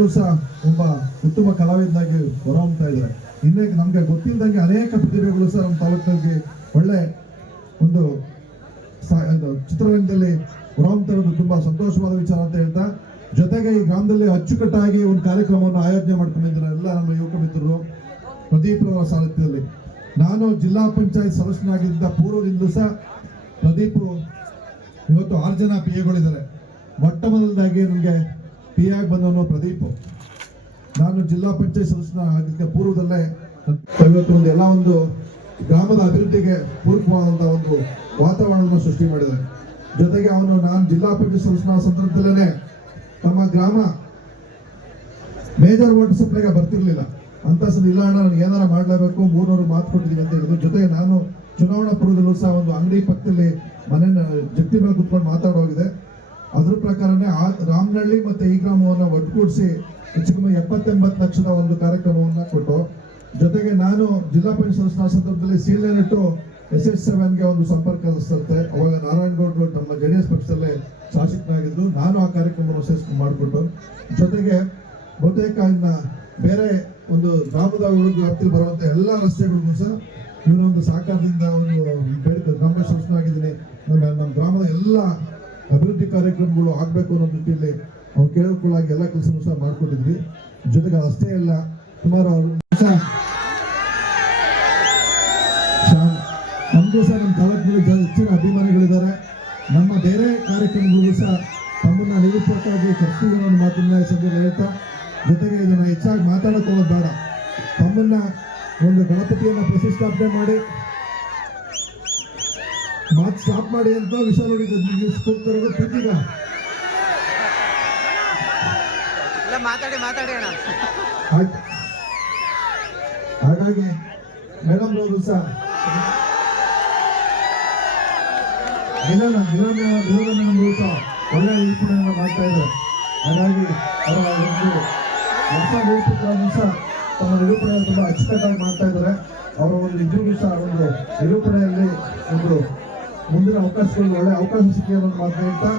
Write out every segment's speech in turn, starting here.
ಅವರು ಸಹ ಒಬ್ಬ ಉತ್ತಮ ಕಲಾವಿದನಾಗಿ ಹೊರಹೊಮ್ತಾ ಇದ್ದಾರೆ. ಇನ್ನೇ ನಮ್ಗೆ ಗೊತ್ತಿಲ್ಲದಂಗೆ ಅನೇಕ ಪ್ರತಿಭೆಗಳು ಸಹ ನಮ್ಮ ತಾಲೂಕಿನಲ್ಲಿ ಒಳ್ಳೆ ಒಂದು ಚಿತ್ರರಂಗದಲ್ಲಿ ಹೊರಹೊಮ್ತಾ ಇರೋದು ತುಂಬಾ ಸಂತೋಷವಾದ ವಿಚಾರ ಅಂತ ಹೇಳ್ತಾ, ಜೊತೆಗೆ ಈ ಗ್ರಾಮದಲ್ಲಿ ಅಚ್ಚುಕಟ್ಟಾಗಿ ಒಂದು ಕಾರ್ಯಕ್ರಮವನ್ನು ಆಯೋಜನೆ ಮಾಡ್ಕೊಂಡಿದ್ದಾರೆ ಎಲ್ಲ ನಮ್ಮ ಯುವಕ ಮಿತ್ರರು ಪ್ರದೀಪ್ ಅವರ ಸಾರಥ್ಯದಲ್ಲಿ. ನಾನು ಜಿಲ್ಲಾ ಪಂಚಾಯತ್ ಸದಸ್ಯನಾಗಿದ್ದ ಪೂರ್ವದಿಂದಲೂ ಸಹ ಪ್ರದೀಪ್ ಇವತ್ತು 6 ಜನ ಪಿ ಎಗಳಿದ್ದಾರೆ. ಮೊಟ್ಟ ಮೊದಲದಾಗಿ ನನಗೆ ಪಿ ಆಗಿ ಬಂದವನು ಪ್ರದೀಪ್. ನಾನು ಜಿಲ್ಲಾ ಪಂಚಾಯತ್ ಸದಸ್ಯನಾಗಿದ್ದ ಪೂರ್ವದಲ್ಲೇ ಇವತ್ತು ಎಲ್ಲ ಒಂದು ಗ್ರಾಮದ ಅಭಿವೃದ್ಧಿಗೆ ಪೂರಕವಾದಂತಹ ಒಂದು ವಾತಾವರಣವನ್ನು ಸೃಷ್ಟಿ ಮಾಡಿದ್ದಾರೆ. ಜೊತೆಗೆ ನಾನು ಜಿಲ್ಲಾ ಪಂಚಾಯತ್ ಸದಸ್ಯನ ಸಂದರ್ಭದಲ್ಲೇ ನಮ್ಮ ಗ್ರಾಮ ಮೇಜರ್ ವಾಟರ್ ಸಪ್ಲೈಗೆ ಬರ್ತಿರ್ಲಿಲ್ಲ ಅಂತ ಇಲ್ಲ ಅಣ್ಣ ನಾನು ಏನಾರ ಮಾಡಲೇಬೇಕು 300 ಮಾತು ಕೊಟ್ಟಿದ್ದೀವಿ ಅಂತ ಹೇಳಿದ್ರು. ಜೊತೆಗೆ ನಾನು ಚುನಾವಣಾ ಪೂರ್ವದಲ್ಲೂ ಸಹ ಒಂದು ಅಂಗಡಿ ಪಕ್ಕದಲ್ಲಿ ಮನೆ ಜಪ್ತಿ ಮೇಲೆ ಕುತ್ಕೊಂಡು ಮಾತಾಡೋಗಿದೆ. ಅದ್ರ ಪ್ರಕಾರನೇ ರಾಮನಹಳ್ಳಿ ಮತ್ತೆ ಈ ಗ್ರಾಮವನ್ನು ಒಟ್ಟುಗೂಡಿಸಿ ಹೆಚ್ಚು ಕಮ್ಮಿ 70-80 ಲಕ್ಷದ ಒಂದು ಕಾರ್ಯಕ್ರಮವನ್ನು ಕೊಟ್ಟು, ಜೊತೆಗೆ ನಾನು ಜಿಲ್ಲಾ ಪಂಚಾಯತ್ ಸದಸ್ಯನ ಸಂದರ್ಭದಲ್ಲಿ ಸೀಲ್ನೆಟ್ಟು SS7ಗೆ ಒಂದು ಸಂಪರ್ಕ ರಸ್ತೆ, ಅವಾಗ ನಾರಾಯಣಗೌಡರು ನಮ್ಮ JDS ಪಕ್ಷದಲ್ಲೇ ಶಾಸಕನಾಗಿದ್ದು ನಾನು ಆ ಕಾರ್ಯಕ್ರಮವನ್ನು ಸೇರಿಸ್ಕೊಂಡು ಮಾಡಿಕೊಟ್ಟು, ಜೊತೆಗೆ ಬಹುತೇಕ ಇನ್ನ ಬೇರೆ ಒಂದು ಗ್ರಾಮದ ವ್ಯಾಪ್ತಿಯಲ್ಲಿ ಬರುವಂತ ಎಲ್ಲ ರಸ್ತೆಗಳಿಗೂ ಸಹ ಇವರ ಒಂದು ಸಹಕಾರದಿಂದ ಗ್ರಾಮ ಶಾಸಕನಾಗಿದ್ದೀನಿ. ನಮ್ಮ ಗ್ರಾಮದ ಎಲ್ಲ ಅಭಿವೃದ್ಧಿ ಕಾರ್ಯಕ್ರಮಗಳು ಆಗಬೇಕು ಅನ್ನೋ ನಿಟ್ಟಿನಲ್ಲಿ ಅವ್ರು ಕೇಳಿಕೊಳ್ಳಾಗಿ ಎಲ್ಲ ಕೆಲಸನೂ ಸಹ ಮಾಡ್ಕೊಂಡಿದ್ವಿ. ಜೊತೆಗೆ ಅಷ್ಟೇ ಅಲ್ಲ, ಸುಮಾರು ನಮಗೂ ಸಹ ನಮ್ಮ ತಾಲೂಕಿನಲ್ಲಿ ಹೆಚ್ಚಿನ ಅಭಿಮಾನಿಗಳಿದ್ದಾರೆ. ನಮ್ಮ ಬೇರೆ ಕಾರ್ಯಕ್ರಮಗಳಿಗೂ ಸಹ ತಮ್ಮನ್ನ ನಿರೂಪಕವಾಗಿ ಕರ್ಸ್ತೀವಿ ಅನ್ನೋ ಮಾತನ್ನ ಸಂದರ್ಭದಲ್ಲಿ ಹೇಳ್ತಾ, ಜೊತೆಗೆ ಇದನ್ನು ಹೆಚ್ಚಾಗಿ ಮಾತಾಡಕ್ಕೆ ಹೋಗೋದು ಬೇಡ, ತಮ್ಮನ್ನ ಒಂದು ಗಣಪತಿಯನ್ನ ಪ್ರತಿಷ್ಠಾಪನೆ ಮಾಡಿ ಮಾತು ಸ್ಟಾಪ್ ಮಾಡಿ ಅಂತ ವಿಷಯ ನೋಡಿ ಕೂಗ್ತಿರೋದು ಪ್ರೀತಿಗ ಆಯ್ತು. ಹಾಗಾಗಿ ಮೇಡಮ್ ಅವರು ಸಹ ಮೇಡಮ್ ಸಹ ಒಳ್ಳೆ ನಿರೂಪಣೆಯನ್ನು ಮಾಡ್ತಾ ಇದ್ದಾರೆ. ಹಾಗಾಗಿ ಅವರ ಒಂದು ನಿರೂಪಕರನ್ನು ಸಹ ತಮ್ಮ ನಿರೂಪಣೆಯನ್ನು ತುಂಬಾ ಅಚ್ಚುಕಟ್ಟಾಗಿ ಮಾಡ್ತಾ ಇದ್ದಾರೆ. ಅವರ ಒಂದು ನಿಜಕ್ಕೂ ಸಹ ಒಂದು ನಿರೂಪಣೆಯಲ್ಲಿ ಒಂದು ಮುಂದಿನ ಅವಕಾಶಗಳು ಒಳ್ಳೆ ಅವಕಾಶ ಸಿಕ್ಕಿರೋ ಮಾತನಾಡ್ತಾ,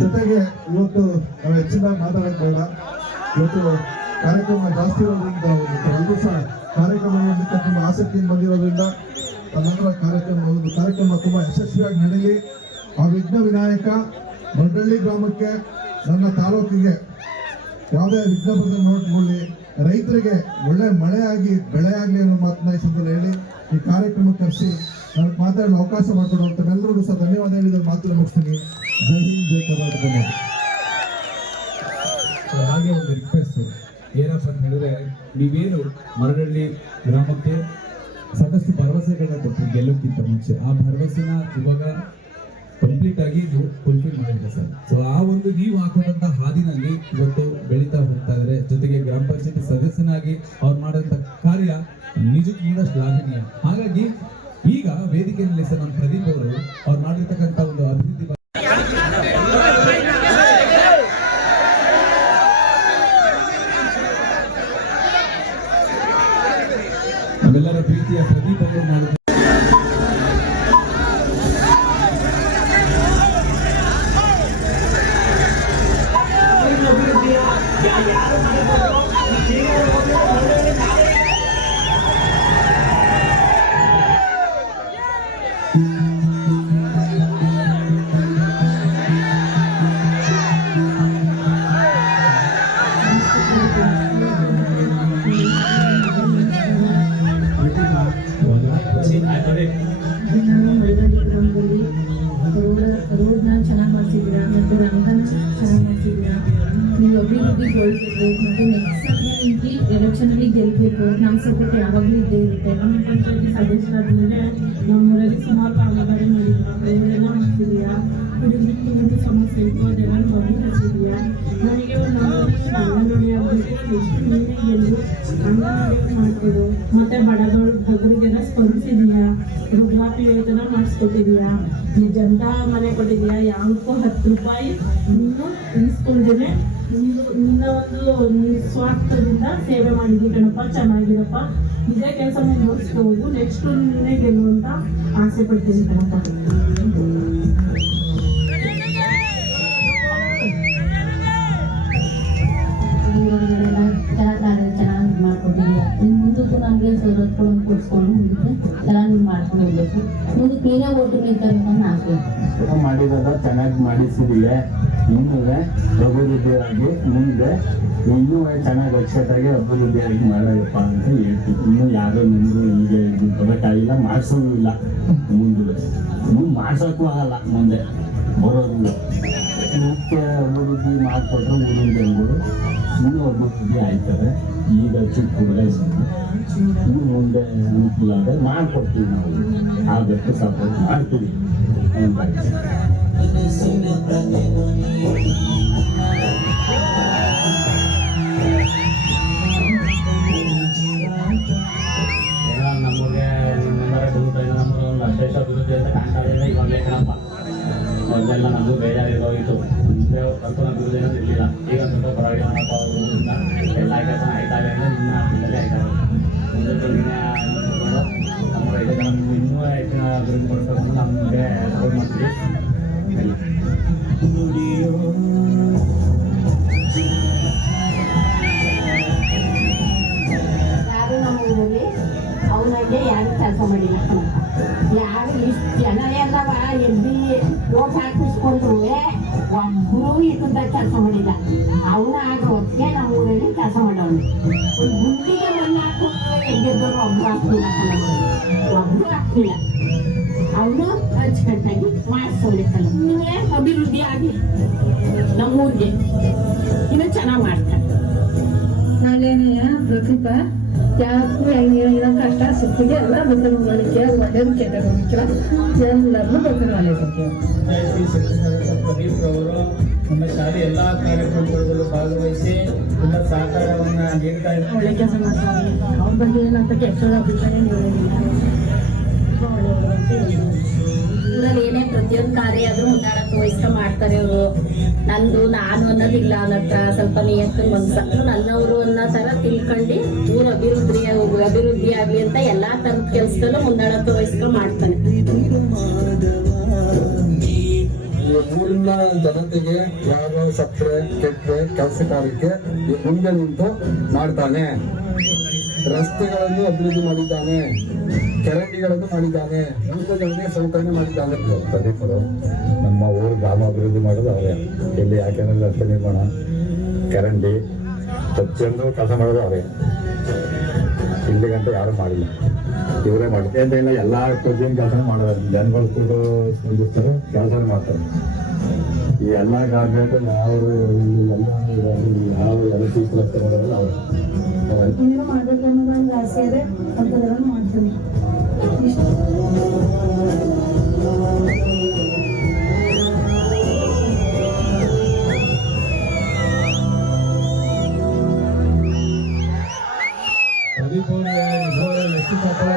ಜೊತೆಗೆ ಇವತ್ತು ನಾವು ಹೆಚ್ಚಿನದಾಗಿ ಮಾತಾಡೋದು ಬೇಡ, ಇವತ್ತು ಕಾರ್ಯಕ್ರಮ ಜಾಸ್ತಿ ಇರೋದ್ರಿಂದ ಎಲ್ಲರೂ ಸಹ ಕಾರ್ಯಕ್ರಮ ನೋಡಲಿಕ್ಕೆ ತುಂಬ ಆಸಕ್ತಿಯಿಂದ ಬಂದಿರೋದ್ರಿಂದ ತಮ್ಮೆಲ್ಲರ ಕಾರ್ಯಕ್ರಮ ತುಂಬಾ ಯಶಸ್ವಿಯಾಗಿ ನಡೆಯಲಿ. ಆ ವಿಘ್ನ ವಿನಾಯಕ ಮಂಡಳ್ಳಿ ಗ್ರಾಮಕ್ಕೆ, ನನ್ನ ತಾಲೂಕಿಗೆ ಯಾವುದೇ ವಿಘ್ನ ಬಂದು ನೋಡ್ಕೊಳ್ಳಿ, ರೈತರಿಗೆ ಒಳ್ಳೆ ಮಳೆಯಾಗಿ ಬೆಳೆಯಾಗಲಿ ಅನ್ನೋ ಮಾತನ್ನ ಈ ಸಂದರ್ಭದಲ್ಲಿ ಹೇಳಿ ಈ ಕಾರ್ಯಕ್ರಮ ಕರೆಸಿ ನನಗೆ ಮಾತಾಡಲು ಅವಕಾಶ ಮಾಡಿಕೊಡುವಂತ ಎಲ್ಲರಿಗೂ ಸಹ ಧನ್ಯವಾದ ಹೇಳಿದ ಮಾತನ್ನು ಮುಗಿಸ್ತೀನಿ. ಜೈ ಹಿಂದ್, ಜೈ ಕರ್ನಾಟಕ. ಹಾಗೆ ಒಂದು ರಿಕ್ವೆಸ್ಟ್ ಏನಪ್ಪ ಅಂತ ಹೇಳಿದ್ರೆ, ನೀವೇನು ಮರಡಳ್ಳಿ ಗ್ರಾಮಕ್ಕೆ ಸಾಕಷ್ಟು ಭರವಸೆಗಳನ್ನ ಕೊಟ್ಟರು ಗೆಲ್ಲೋಕ್ಕಿಂತ ಮುಂಚೆ, ಆ ಭರವಸೆನ ಇವಾಗ ಕಂಪ್ಲೀಟ್ ಆಗಿ ನೀವು ಫುಲ್ಫಿಲ್ ಮಾಡಿದ್ರೆ ಸರ್. ಸೊ ಆ ಒಂದು ನೀವು ಹಾಕೊಂಡಂತ ಹಾದಿನಲ್ಲಿ ಇವತ್ತು ಬೆಳೀತಾ ಹೋಗ್ತಾ ಇದ್ದಾರೆ. ಜೊತೆಗೆ ಗ್ರಾಮ ಪಂಚಾಯತಿ ಸದಸ್ಯನಾಗಿ ಅವ್ರು ಮಾಡಿದಂತ ಕಾರ್ಯ ನಿಜಕ್ಕೂ ಕೂಡ ಶ್ಲಾಘನೀಯ. ಹಾಗಾಗಿ ಈಗ ವೇದಿಕೆಯಲ್ಲಿ ಸರ್ ನಮ್ಮ ಪ್ರದೀಪ್ ಅವರು ಮಾಡಿರ್ತಕ್ಕಂಥ ಒಂದು ಅಭಿವೃದ್ಧಿ ನಮ್ಮೆಲ್ಲರ ಪ್ರೀತಿಯ ಪ್ರದೀಪ್ ಅವರು ಮಾಡಿದ ರೋಡ್ನ ಚೆನ್ನಾಗಿ ಮಾಡಿಸಿದ್ದೀರಾ ಮತ್ತು ರಂಗನ ಚೆನ್ನಾಗಿ ಮಾಡಿಸಿದ್ದೀರಾ. ನೀವು ಅಭಿವೃದ್ಧಿಗೊಳಿಸಬೇಕು ಮತ್ತು ನೆಕ್ಸ್ಟ್ ಸರ್ತಿ ಎಲೆಕ್ಷನಲ್ಲಿ ಗೆಲ್ಲಬೇಕು. ನಮ್ಮ ಸಪೋರ್ಟ್ ಯಾವಾಗಲೂ ಇದ್ದೇ ಇರುತ್ತೆ. ನಮ್ಮ ಪಂಚಾಯತಿ ಸದಸ್ಯರಾದ್ಮೇಲೆ ನಮ್ಮೂರಲ್ಲಿ ಸುಮಾರು ಕಾಮಗಾರಿ ಮಾಡಿದ್ವಿ, ಅದನ್ನೆಲ್ಲ ಮಾಡ್ತಿದೀಯಾ. ಕುಡಿಲಿಕ್ಕೆ ಸಮಸ್ಯೆ ಇತ್ತು, ಅದೆಲ್ಲ ಬಗೆಹರಿಸಿದೀಯಾ. ನನಗೆ ಒಂದು ಅಂಗನವಾಡಿ ಆಗ್ಬಿಟ್ಟು ಎಷ್ಟು ನೀನೇ ಗೆದ್ದು ಅಂಗನವಾಡಿ ಮಾಡ್ತಿದ್ದು, ಮತ್ತೆ ಬಡವರಿಗೆಲ್ಲ ಸ್ಪಂದಿಸಿದೀಯಾ. ವೃದ್ಧಾಪ್ಯ ವೇತನ ಮಾಡಿಸ್ಕೊಟ್ಟಿದೀಯಾ. ಈ ಜನತಾ ಮನೆ ಕೊಟ್ಟಿದೀಯಾ. ಯಾವುದಕ್ಕೂ 10 ರೂಪಾಯಿ ನೀನು ಇಸ್ಕೊಳ್ದೇನೆ ನಿನ್ನ ಒಂದು ನಿಸ್ವಾರ್ಥದಿಂದ ಸೇವೆ ಮಾಡಿದ್ವಿ ಕಣಪ್ಪ. ಚೆನ್ನಾಗಿರಪ್ಪ, ಇದೇ ಕೆಲಸ ಮುಂದುವರಿಸ್ಬೋದು. ನೆಕ್ಸ್ಟ್ ನೀನೇ ಗೆಲ್ಲುವಂತ ಆಸೆ ಪಡ್ತೀನಿ ಕಣಪ್ಪ. ನಮಗೆ ಸವಲತ್ತುಗಳನ್ನು ಕೊಡ್ಸ್ಕೊಂಡು ಮುಂದಕ್ಕೆ ಎಲ್ಲ ನೀವು ಮಾಡ್ಕೊಂಡು ಹೋಗ್ಬೇಕು. ಮುಂದಕ್ಕೆ ನೀನೇ ಓಟು ನಿಂತಿರ್ಬೇಕು ಅಂತ ಆಸೆ. ಮಾಡಿರೋದ ಚೆನ್ನಾಗಿ ಮಾಡಿಸಿದಿಲ್ಲ, ಇನ್ನೂ ಅಭಿವೃದ್ಧಿಯಾಗಿ ಮುಂದೆ ಇನ್ನೂ ಚೆನ್ನಾಗಿ ಅಚ್ಚುಕಟ್ಟಾಗಿ ಅಭಿವೃದ್ಧಿಯಾಗಿ ಮಾಡಬೇಕಪ್ಪ ಅಂತ ಹೇಳ್ತೀವಿ. ಇನ್ನೂ ಯಾರೋ ನಿಂದು ಈಗ ಇದು ಬರೋಕ್ಕಾಗಿಲ್ಲ, ಮಾಡಿಸೋದು ಇಲ್ಲ. ಮುಂದೆ ಮಾಡ್ಸೋಕ್ಕೂ ಆಗಲ್ಲ. ಮುಂದೆ ಬರೋದಿಲ್ಲ. ಮುಖ್ಯ ಅಭಿವೃದ್ಧಿ ಮಾಡಿಕೊಟ್ರೆ ಊರಿನ ಜನಗಳು ಇನ್ನೂ ಅಭಿವೃದ್ಧಿ ಆಯ್ತಾರೆ. ಈಗ ಚಿಕ್ಕ ವಯಸ್ಸಿಗೆ ಇನ್ನು ಮುಂದೆ ಅನುಕೂಲ ಆದರೆ ಮಾಡಿಕೊಡ್ತೀವಿ. ನಾವು ಆದಷ್ಟು ಸಪೋರ್ಟ್ ಮಾಡ್ತೀವಿ. ನಮಗೆ ನಂಬರ್ ಒಂದು ಅಷ್ಟೇಶ ಅಭಿವೃದ್ಧಿ ಅಂತ ಕಾಣ್ತಾ ಇದೆ. ಇವಾಗಲೇ ಕಣಪ್ಪ ಮೊದಲೆಲ್ಲ ನಮಗೂ ಬೇಜಾರಿರೋಯಿತು. ಮುಂದೆ ಸ್ವಲ್ಪ ಅಭಿವೃದ್ಧಿ ಅನ್ನೋದು ಇರಲಿಲ್ಲ. ಈಗ ಸ್ವಲ್ಪ ಪರವಾಗಿಲ್ಲ ಮಾಡಪ್ಪ ಅವರಿಂದ ಎಲ್ಲ ಕೆಲಸ ಆಯ್ತಾವೆ ಅಂದರೆ ನಿಮ್ಮ ಇಲ್ಲದೆ ಆಯ್ತಾವೆ. ಮುಂದೆ ನಮ್ಮ ರೈತ ಇನ್ನೂ ಹೆಚ್ಚಿನ ಅಭಿವೃದ್ಧಿ ಪಡಿಸ್ಬೇಕು ಅಂತ ನಮಗೆ ಸಪೋರ್ಟ್ ಮಾಡ್ತೀವಿ. ಯಾರು ನಮ್ಮ ಊರಲ್ಲಿ ಅವನಿಗೆ ಯಾರು ಕೆಲಸ ಮಾಡಿಲ್ಲ ಕಣಪ್ಪ. ಯಾರು ಇಷ್ಟು ಜನ ಎಲ್ಲವ ಎದ್ದು ಓಟ್ ಹಾಕಿಸ್ಕೊಂಡ್ರು ಒಬ್ಬರು ಇದನ್ನ ಕೆಲಸ ಮಾಡಿಲ್ಲ. ಅವನ ಆಗ ಹೊತ್ತಿಗೆ ನಮ್ಮ ಊರಲ್ಲಿ ಕೆಲಸ ಮಾಡೋನು. ಒಂದು ಗುಂಡಿಗೆ ಮಣ್ಣು ಹಾಕೊಂಡು ಎದ್ದಿದ್ದವರು ಒಬ್ರು ಹಾಕ್ಲಿಲ್ಲ ಒಬ್ರು ಹಾಕ್ಲಿಲ್ಲ. ಅವನು ಅಚ್ಚುಕಟ್ಟಾಗಿ ಮಾಡಿಸೋಲಿಕ್ಕಲ್ಲ. ಇನ್ನೇ ಅಭಿವೃದ್ಧಿ ಆಗಿ ನಮ್ಮೂರಿಗೆ ಇನ್ನೂ ಚೆನ್ನಾಗಿ ಮಾಡ್ತಾರೆ. ನಾನೇನೆಯ ಪ್ರತಿಭಾ ಯಾಕೂ ಹೆಂಗಿರೋ ಕಷ್ಟ ಸುತ್ತಿಗೆ ಎಲ್ಲ ಬೇಕನ್ನು ಮಾಡಿಕೆ ಒಳ್ಳೆಯದು ಕೆಟ್ಟದು ಎಲ್ಲರನ್ನೂ ಬೇಕನ್ನು ಮಾಡಲಿಕ್ಕೆ. ಪ್ರದೀಪ್ ಅವರು ನಮ್ಮ ಶಾಲೆ ಎಲ್ಲ ಕಾರ್ಯಕ್ರಮಗಳಲ್ಲೂ ಭಾಗವಹಿಸಿ ತುಂಬ ಸಹಕಾರವನ್ನು ನೀಡ್ತಾ ಇದ್ದಾರೆ. ಒಳ್ಳೆ ಕೆಲಸ ಮಾಡ್ತಾರೆ. ಅವ್ರ ಬಗ್ಗೆ ಏನಂತ ಕೆಟ್ಟ ಅಭಿಪ್ರಾಯ ಊರಲ್ಲಿ ಏನೇ ಪ್ರತಿಯೊಂದು ಕಾರ್ಯ ಆದ್ರೂ ಮುಂದಾಡಕ್ಕೆ ವಹಿಸ್ಕೊಂಡು ಮಾಡ್ತಾರೆ ಅವರು. ನಂದು ನಾನು ಅನ್ನೋದಿಲ್ಲ. ಅನ್ನತ್ರ ಸ್ವಲ್ಪ ನಿಯತ್ತು ಮನ್ಸು ನನ್ನವರು ಅನ್ನೋ ಥರ ತಿಳ್ಕೊಂಡು ಊರು ಅಭಿವೃದ್ಧಿ ಆಗಲಿ ಅಂತ ಎಲ್ಲ ಥರದ ಕೆಲಸದಲ್ಲೂ ಮುಂದಾಡಕ್ಕೆ ವಹಿಸ್ಕೊಂಡು ಮಾಡ್ತಾನೆ. ಊರಿನ ಜನತೆಗೆ ಯಾವ ಸಕ್ಕರೆ ಕೆಟ್ಟರೆ ಕೆಲಸ ಕಾರ್ಯಕ್ಕೆ ಮುಂದೆ ನಿಂತು ಮಾಡ್ತಾನೆ. ರಸ್ತೆಗಳನ್ನು ಅಭಿವೃದ್ಧಿ ಮಾಡಿದ್ದಾನೆ, ಚರಂಡಿಗಳನ್ನು ಮಾಡಿದ್ದಾನೆ, ಊರಿನ ಜನತೆಗೆ ಸೌಕರ್ಯ ಮಾಡಿದ್ದಾನೆ. ಪ್ರದೀಪರು ನಮ್ಮ ಊರು ಗ್ರಾಮ ಅಭಿವೃದ್ಧಿ ಮಾಡೋದು ಅವರೇ. ಇಲ್ಲಿ ಯಾಕೆಂದ್ರೆ ರಸ್ತೆ ನಿರ್ಮಾಣ, ಚರಂಡಿ ಪ್ರತಿಯೊಂದು ಕೆಲಸ ಮಾಡೋದು ಅವರೇ. ಇಲ್ಲಿ ಗಂಟೆ ಯಾರು ಮಾಡಿಲ್ಲ, ಇವರೇ ಮಾಡಿದೆ ಅಂತ ಇಲ್ಲ. ಎಲ್ಲ ಪ್ರತಿಯೊಂದು ಕೆಲಸ ಮಾಡೋದು ಜನಗಳು ಕೂಡ ಸ್ಪಂದಿಸ್ತಾರೆ, ಕೆಲಸ ಮಾಡ್ತಾರೆ. ಈ ಎಲ್ಲ ಗಾರ್ಮೆಂಟ್ ಯಾವ ಎಲ್ಲ ಸೀಟ್ ರಸ್ತೆ ಮಾಡೋದು ಅವರು. ಇನ್ನೂ ಮಾಡ್ಬೇಕು ಅನ್ನೋದು ಒಂದು ಆಸೆ ಇದೆ. ಅಂಥದ್ದೆಲ್ಲ ಮಾಡ್ತೀನಿ. ಪ್ರದೀಪ್ ಅವ್ರಿಗೆ ಎಷ್ಟು ಸಫಲ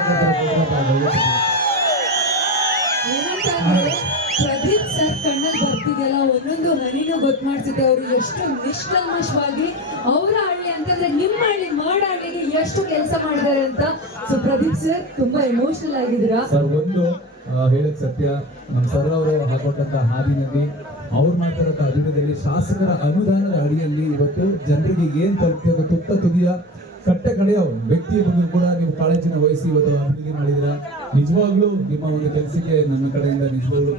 ಏನಂತಂದ್ರೆ ಪ್ರದೀಪ್ ಸರ್ ಕಣ್ಣಲ್ಲಿ ಬರ್ತಿದೆಯಲ್ಲ ಒಂದೊಂದು ಹನಿನೂ ಗೊತ್ತು ಮಾಡ್ತಿದ್ದೆ. ಅವರು ಎಷ್ಟು ನಿಷ್ಕಲ್ಮಶವಾಗಿ ಅವರ ಹಳ್ಳಿ ಅಂತಂದ್ರೆ ನಿಮ್ಮ ಹಳ್ಳಿ ಮಾಡಹಳ್ಳಿಗೆ ಎಷ್ಟು ಕೆಲಸ ಮಾಡಿದ್ದಾರೆ ಅಂತ. ಸೊ ಪ್ರದೀಪ್ ಸರ್ ತುಂಬಾ ಎಮೋಷನಲ್ ಆಗಿದ್ದೀರಾ ಸರ್. ಒಂದು ಹೇಳಕ್ ಸತ್ಯ, ನಮ್ಮ ಸರ್ ಅವರು ಹಾಕೊಂಡಂತ ಹಾದಿನಲ್ಲಿ ಅವ್ರು ಮಾಡ್ತಾರಂತ ಅಭಿವೃದ್ಧಿಯಲ್ಲಿ ಶಾಸಕರ ಅನುದಾನದ ಅಡಿಯಲ್ಲಿ ಇವತ್ತು ಜನರಿಗೆ ಏನ್ ತಲುಪಬೇಕು ತುತ್ತ ತುದಿಯ ಕಟ್ಟೆ ಕಡೆಯ ವ್ಯಕ್ತಿಯ ಬಗ್ಗೆ ಕೂಡ ನೀವು ಕಾಳಜಿನ ವಹಿಸಿ ಇವತ್ತು ಅಭಿವೃದ್ಧಿ ಮಾಡಿದಿರಾ. ನಿಜವಾಗ್ಲೂ ನಿಮ್ಮ ಒಂದು ಕೆಲಸಕ್ಕೆ ನಮ್ಮ ಕಡೆಯಿಂದ ನಿಜವಾಗ್ಲೂ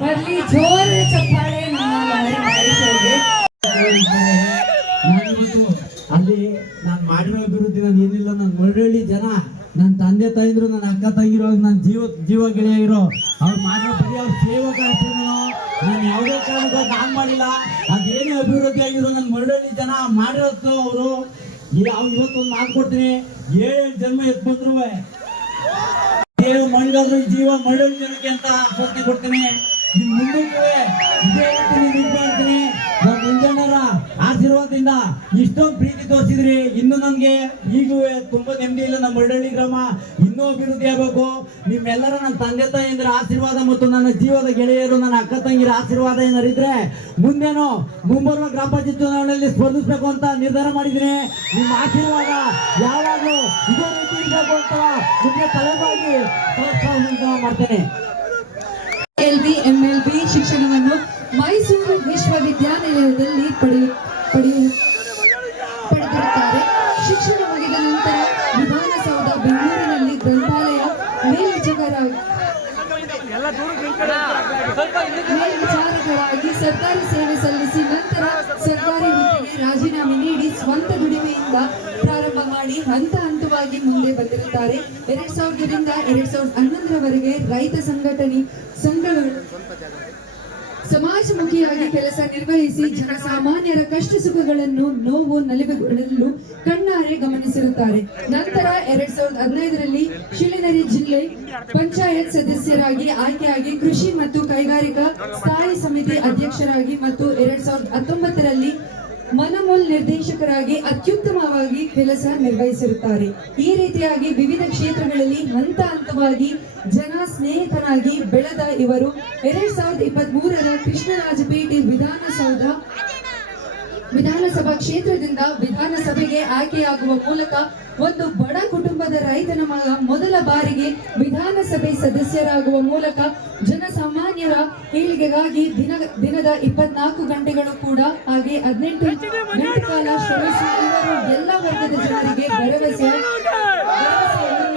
ಬರ್ಲಿ ಜೋರ ಚಪ್ಪಾಳೆ ನಮ್ಮ ಮಹೇಶ್ ಅವ್ರಿಗೆ. ನಾನಿವತ್ತು ಅಲ್ಲಿ ನಾನು ಮಾಡಿರೋ ಅಭಿವೃದ್ಧಿ ನಾನು ಏನಿಲ್ಲ ನನ್ನ ಮರಳಿ ಜನ ನನ್ನ ತಂದೆ ತಾಯಿದ್ರು ನನ್ನ ಅಕ್ಕ ತಂಗಿರೋ ನನ್ನ ಜೀವ ಗೆಳೆಯರು ಅವ್ರು ಮಾಡಿರೋ ಬರೀ ಅವ್ರ ಸೇವಕ ಅಷ್ಟೇ. ನಾನು ಯಾವುದೇ ಕಾರಣಕ್ಕೂ ನಾನು ಮಾಡಿಲ್ಲ. ಅದೇನೇ ಅಭಿವೃದ್ಧಿ ಆಗಿರೋ ನನ್ನ ಮರಳಿ ಜನ ಮಾಡಿರೋದು ಅವರು ಇವತ್ತೊಂದು ಮಾತು ಕೊಡ್ತೀನಿ, 7 ಜನ್ಮ ಎತ್ ಬಂದ್ರು ಮಣ್ಣಾದ್ರು ಜೀವ ಮರಳಿ ಜನಕ್ಕೆ ಅಂತ ಆಶ್ವಾಸನೆ ಕೊಡ್ತೀನಿ. ನಿಮ್ ಮುಂದಕ್ಕೂ ಇದೇ ರೀತಿ ನೀವು ಮಾಡ್ತೀನಿ. ನಮ್ಮ ಮುಂಜಾನರ ಆಶೀರ್ವಾದದಿಂದ ಇಷ್ಟೊಂದು ಪ್ರೀತಿ ತೋರಿಸಿದ್ರಿ. ಇನ್ನು ನಮ್ಗೆ ಈಗೂ ತುಂಬಾ ನೆಮ್ಮದಿ ಇಲ್ಲ. ನಮ್ಮ ಮರಳಿ ಗ್ರಾಮ ಇನ್ನೂ ಅಭಿವೃದ್ಧಿ ಆಗಬೇಕು. ನಿಮ್ಮೆಲ್ಲರ ನನ್ನ ತಂದೆ ತಾಯಿಯಂದ್ರ ಆಶೀರ್ವಾದ ಮತ್ತು ನನ್ನ ಜೀವದ ಗೆಳೆಯರು ನನ್ನ ಅಕ್ಕ ತಂಗಿರ ಆಶೀರ್ವಾದ ಏನಾರಿದ್ರೆ ಮುಂದೇನು ಮುಂಬರುವ ಗ್ರಾಮ ಪಂಚಾಯತ್ ಚುನಾವಣೆಯಲ್ಲಿ ಸ್ಪರ್ಧಿಸಬೇಕು ಅಂತ ನಿರ್ಧಾರ ಮಾಡಿದ್ದೀನಿ. ನಿಮ್ಮ ಆಶೀರ್ವಾದ ಯಾವಾಗಲೂ ಇದೇ ರೀತಿ ಇರಬೇಕು ಅಂತ ನಿಮಗೆ ತಲೆಬಾಗಿ ಪ್ರೋತ್ಸಾಹ ಮಾಡ್ತೇನೆ. MLB ಶಿಕ್ಷಣವನ್ನು ಮೈಸೂರು ವಿಶ್ವವಿದ್ಯಾನಿಲಯದಲ್ಲಿ ಪಡೆದಿರುತ್ತಾರೆ. ಶಿಕ್ಷಣ ಮುಗಿದ ನಂತರ ವಿಧಾನಸೌಧ ಬೆಂಗಳೂರಿನಲ್ಲಿ ಗ್ರಂಥಾಲಯ ಮೇಲ್ವಿಚಾರಕರಾಗಿ ಸರ್ಕಾರಿ ಸೇವೆ ಸಲ್ಲಿಸಿ ನಂತರ ಸರ್ಕಾರಿ ಹುದ್ದೆಗೆ ರಾಜೀನಾಮೆ ನೀಡಿ ಸ್ವಂತ ದುಡಿಮೆಯಿಂದ ಪ್ರಾರಂಭ ಮಾಡಿ ಹಂತ ಹಂತವಾಗಿ ಮುಂದೆ ಬಂದಿರುತ್ತಾರೆ. 2000ರಿಂದ 2011ರವರೆಗೆ ರೈತ ಸಂಘಗಳು ಸಮಾಜಮುಖಿಯಾಗಿ ಕೆಲಸ ನಿರ್ವಹಿಸಿ ಜನಸಾಮಾನ್ಯರ ಕಷ್ಟ ಸುಖಗಳನ್ನು ನೋವು ನಲಿವುಗಳನ್ನು ಕಣ್ಣಾರೆ ಗಮನಿಸಿರುತ್ತಾರೆ. ನಂತರ 2015ರಲ್ಲಿ ಶಿವನರಿ ಜಿಲ್ಲೆ ಪಂಚಾಯತ್ ಸದಸ್ಯರಾಗಿ ಆಯ್ಕೆಯಾಗಿ ಕೃಷಿ ಮತ್ತು ಕೈಗಾರಿಕಾ ಸ್ಥಾಯಿ ಸಮಿತಿ ಅಧ್ಯಕ್ಷರಾಗಿ ಮತ್ತು 2019ರಲ್ಲಿ ತೃಣಮೂಲ್ ನಿರ್ದೇಶಕರಾಗಿ ಅತ್ಯುತ್ತಮವಾಗಿ ಕೆಲಸ ನಿರ್ವಹಿಸಿರುತ್ತಾರೆ. ಈ ರೀತಿಯಾಗಿ ವಿವಿಧ ಕ್ಷೇತ್ರಗಳಲ್ಲಿ ಹಂತ ಹಂತವಾಗಿ ಜನ ಸ್ನೇಹಿತನಾಗಿ ಬೆಳೆದ ಇವರು 2023ರ ಕೃಷ್ಣರಾಜಪೇಟೆ ವಿಧಾನಸಭಾ ಕ್ಷೇತ್ರದಿಂದ ವಿಧಾನಸಭೆಗೆ ಆಯ್ಕೆಯಾಗುವ ಮೂಲಕ ಒಂದು ಬಡ ಕುಟುಂಬದ ರೈತನ ಮಗ ಮೊದಲ ಬಾರಿಗೆ ವಿಧಾನಸಭೆ ಸದಸ್ಯರಾಗುವ ಮೂಲಕ ಜನಸಾಮಾನ್ಯರ ಏಳಿಗೆಗಾಗಿ ದಿನದ 24 ಗಂಟೆಗಳು ಕೂಡ ಹಾಗೆ 18 ಗಂಟೆ ಕಾಲ ಶ್ರಮಿಸಿ ಇವರು ಎಲ್ಲ ವರ್ಗದ ಜನರಿಗೆ ಭರವಸೆಯನ್ನು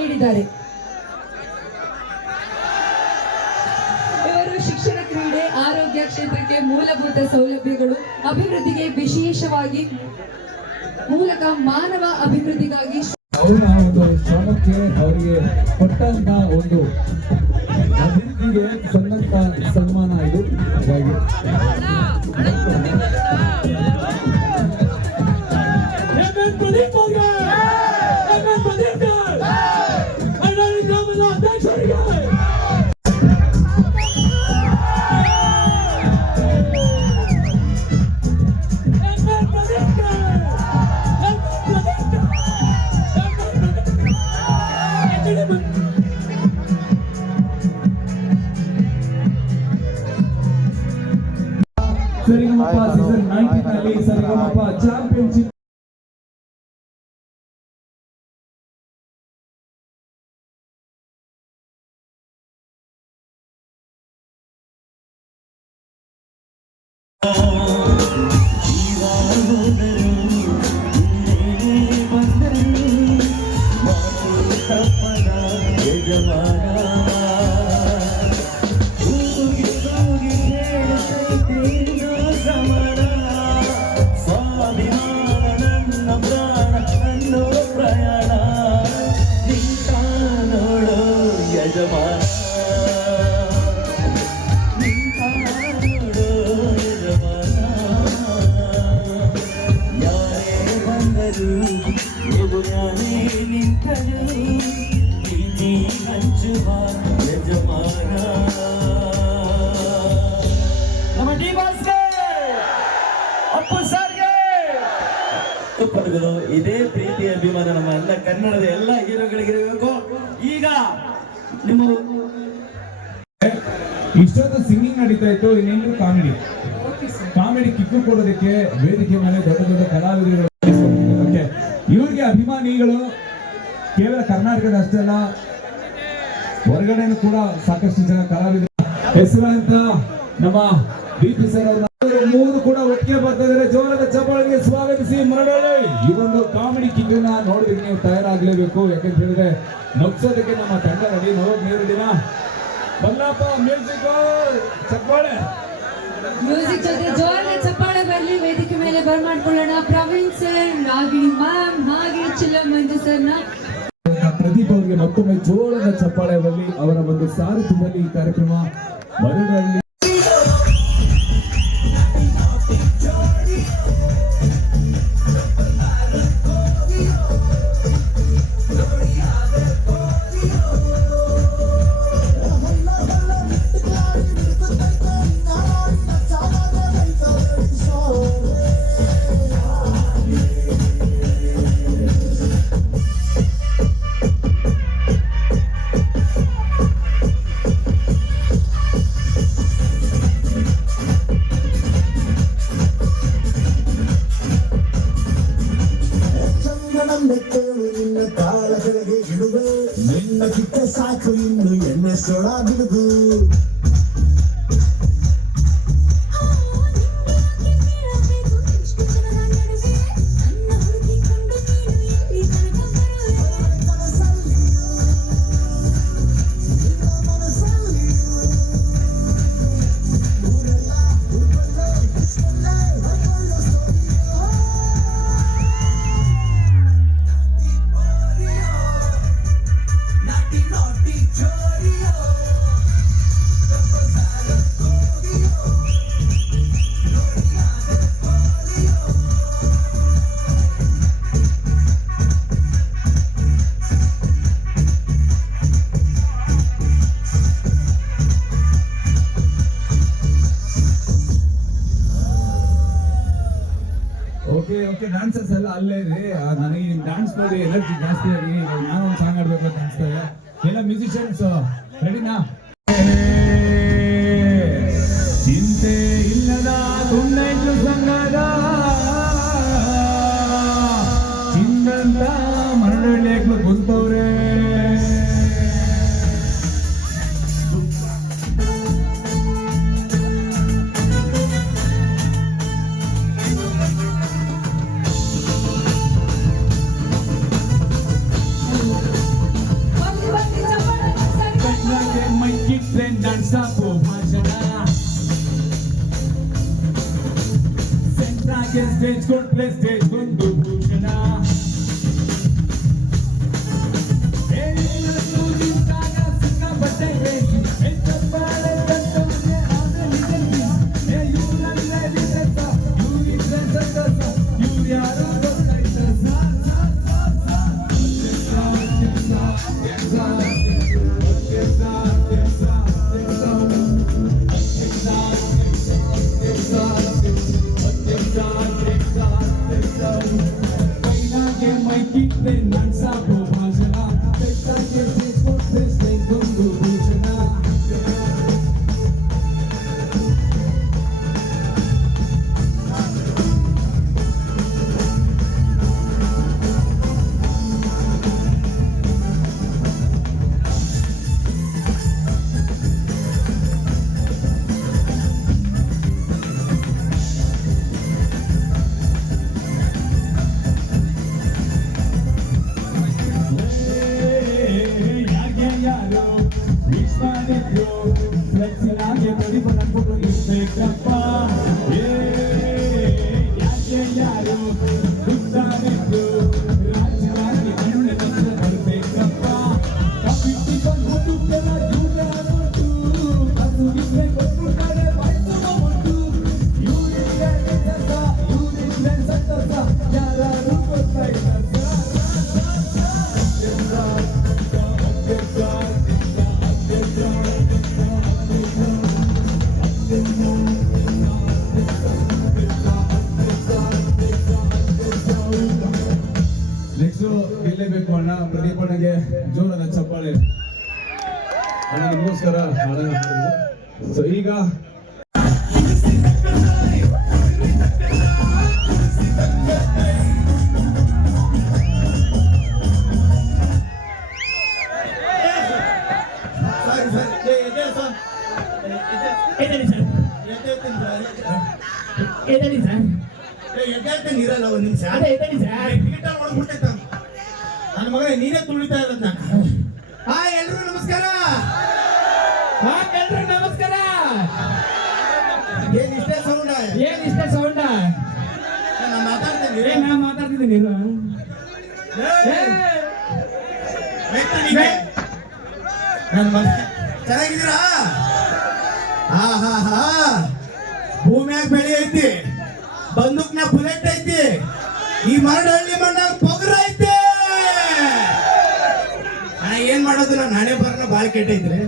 ನೀಡಿದ್ದಾರೆ. ಇವರು ಶಿಕ್ಷಣ, ಕ್ರೀಡೆ, ಆರೋಗ್ಯ ಕ್ಷೇತ್ರಕ್ಕೆ ಮೂಲಭೂತ ಸೌಲಭ್ಯಗಳು ಅಭಿವೃದ್ಧಿಗೆ ವಿಶೇಷವಾಗಿ ಮೂಲಕ ಮಾನವ ಅಭಿವೃದ್ಧಿಗಾಗಿ ಅವರ ಒಂದು ಶ್ರಮಕ್ಕೆ ಅವರಿಗೆ ಕೊಟ್ಟಂತ ಒಂದು ಅಭಿವೃದ್ಧಿಗೆ ಸಂದಂತ ಸನ್ಮಾನ ಇದು. ಹಾಗಾಗಿ ಸರಿಗಮಪ ಸೀಸನ್ 19 ನಲ್ಲಿ ಸರಿಗಮಪ ಚಾಂಪಿಯನ್ಶಿಪ್ ಇದೇ ಪ್ರೀತಿ ಅಭಿಮಾನ ನಮ್ಮ ಎಲ್ಲ ಕನ್ನಡದ ಎಲ್ಲ ಹೀರೋಗಳಿಗಿರಬೇಕು. ಈಗ ನಿಮ್ಮ ಇಷ್ಟೊಂದು ಸಿಂಗಿಂಗ್ ನಡೀತಾ ಇತ್ತು, ಇನ್ನೇನು ಕಾಮಿಡಿ ಕಿಕ್ಕು ಕೊಡೋದಕ್ಕೆ ವೇದಿಕೆ ಮೇಲೆ ದೊಡ್ಡ ದೊಡ್ಡ ಕಲಾವಿದರು. ಓಕೆ, ಇವ್ರಿಗೆ ಅಭಿಮಾನಿಗಳು ಕೇವಲ ಕರ್ನಾಟಕದ ಅಷ್ಟೇ ಅಲ್ಲ, ಹೊರಗಡೆನೂ ಕೂಡ ಸಾಕಷ್ಟು ಜನ ಕಲಾವಿದರು ಹೆಸರಾಂತ ನಮ್ಮ ದೀಪಿ ಸರ್ ಅವರು ಮೂರು ಕೂಡ ಒಟ್ಟಿಗೆ ಬರ್ತಾ ಇದ್ದಾರೆ. ಜೋರದ ಚಪ್ಪಾಳೆಗೆ ಸ್ವಾಗತಿಸಿ ಮರಳಿ. ಈ ಒಂದು ಕಾಮಿಡಿ ಕಿಕ್ಕನ್ನ ನೋಡೋದಕ್ಕೆ ನೀವು ತಯಾರಾಗಲೇಬೇಕು. ಯಾಕಂತ ಹೇಳಿದ್ರೆ ನಗ್ಸೋದಕ್ಕೆ ನಮ್ಮ ತಂಡ ರೆಡಿ. ನೀರು ದಿನ ಬಲ್ಲಪ್ಪ ಮ್ಯೂಸಿಕ್ ಚಪ್ಪಾಳೆ, ಮ್ಯೂಸಿಕ್ ಜೊತೆ ಜೋರದ ಚಪ್ಪಾಳೆ ಬರಲಿ. ವೇದಿಕೆ ಮೇಲೆ ಬರ್ಮಾಡ್ಕೊಳ್ಳೋಣ ಪ್ರವೀಣ್ ಸರ್, ನಾಗಿಣಿ ಮ್ಯಾಮ್, ಹಾಗೆ ಚಿಲ್ಲ ಮಂಜು ಸರ್ನ. ಪ್ರದೀಪ್ ಅವರಿಗೆ ಮತ್ತೊಮ್ಮೆ ಜೋರದ ಚಪ್ಪಾಳೆ ಬರಲಿ. ಅವರ ಒಂದು ಸಾರಥ್ಯದಲ್ಲಿ ಈ ಕಾರ್ಯಕ್ರಮ ಮರಳಿ. ನಿನ್ನ ಚಿಕ್ಕ ಸಾಕು ಇನ್ನು ಎಣ್ಣೆ ಸೊಳ ಬಿಡುದು. ಓಕೆ ಓಕೆ ಡ್ಯಾನ್ಸರ್ಸ್ ಎಲ್ಲ ಅಲ್ಲೇ ಇರಿ. ನನಗೆ ಡ್ಯಾನ್ಸ್ ನೋಡಿ ಎನರ್ಜಿ ಜಾಸ್ತಿ ಆಗಿ ನಾನು ಒಂದು ಸಾಂಗ್ ಆಡ್ಬೇಕು ಅಂತ ಅನಿಸ್ತಾ ಇದೆ. ಎಲ್ಲ ಮ್ಯೂಸಿಷಿಯನ್ಸ್ ರೆಡಿನಾ? ಚಿಂತೆ ಇಲ್ಲದ ತುಂಡೈದು ಸಂಗದ ಚಿಂದಂತ ಮರಳಿಯಾಗ್ಲು ಕುಂತವ್ರೆ. Stage good place, stage good to Bhushana. Hey, to this saga, sika batte hey. It's a bale datto ne aane lidhi. Hey, you nalle lidha, you lidha sa, you yaaro gotai sa. Next ಗೆಲ್ಲೇಬೇಕು ಅಣ್ಣ. ಪ್ರದೀಪ್ ಅಣ್ಣಗೆ ಜೋರಾದ ಚಪ್ಪಾಳೆ ಅಣ್ಣ, ನಿಮಗೋಸ್ಕರ ಹಾಡನ್ನ ಹಾಡಿದ್ರು. So ಈಗ ಇರಲ್ಲ ಒಂದು ನಿಮಿಷ ನನ್ನ ಮಗ ನೀನೇ ತುಳಿತಾ ಇರೋದು ನಾನು. ಎಲ್ರು ನಮಸ್ಕಾರ. ಎಲ್ರು ನಮಸ್ಕಾರ. ಏನ್ ಇಷ್ಟೇ ಸೌಂಡ? ನಾನು ಮಾತಾಡ್ತಿದ್ದೀನಿ. ನನ್ನ ಮಗ ಚೆನ್ನಾಗಿದ್ದೀರಾ? ಭೂಮಿಯಾಗ ಬೆಳೆ ಐತಿ, ಬಂದೂಕ್ನ ಬುಲೆಟ್ ಐತಿ, ಈ ಮರಡಹಳ್ಳಿ ಮಣ್ಣಾಗ ಪೊಗರ ಐತಿ. ಏನ್ ಮಾಡೋದು, ನಾನು ಹಣೆ ಬರನ ಬಾಳ ಕೆಟ್ಟೈತ್ರಿ.